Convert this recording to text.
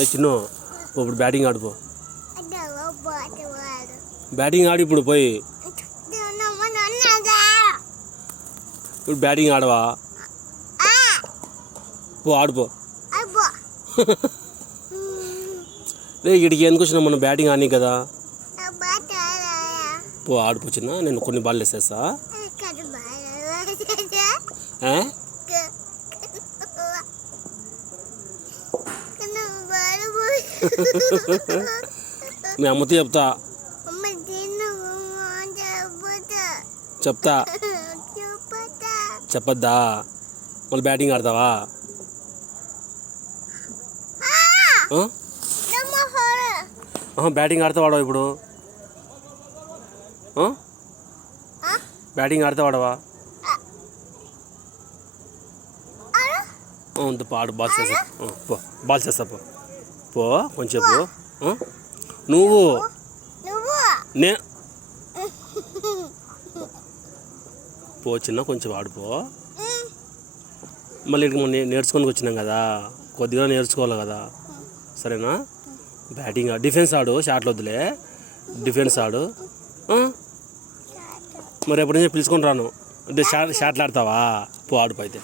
చిన్ను ఇప్పుడు batting ఆడిపో. Batting ఆడి ఇప్పుడు పోయి. ఇప్పుడు బ్యాటింగ్ ఆడవా? పో ఆడిపో. రే ఇక్కడికి ఎందుకు వచ్చినా మనం బ్యాటింగ్ ఆడి కదా. పో ఆడిపో చిన్న, నేను కొన్ని బాల్ వేసేస్తా. మీ అమ్మతో చెప్తా. చెప్తా చెప్పద్దా? మళ్ళీ బ్యాటింగ్ ఆడతావా? బ్యాటింగ్ ఆడతావాడవా ఇప్పుడు? బ్యాటింగ్ ఆడతావాడవా? ఆడు బాల్ చేస్తా. పో బాల్ చేస్తా. పో పో కొంచెం పో. నువ్వు నే పో చిన్న, కొంచెం ఆడిపో. మళ్ళీ నేర్చుకొని వచ్చినాం కదా, కొద్దిగా నేర్చుకోవాలి కదా. సరేనా? బ్యాటింగ్ డిఫెన్స్ ఆడు, షాట్లు వద్దులే. డిఫెన్స్ ఆడు. మరి ఎప్పటి నుంచి పిలుచుకొని రాను. అంటే షాట్లు ఆడతావా? పో ఆడిపో అయితే.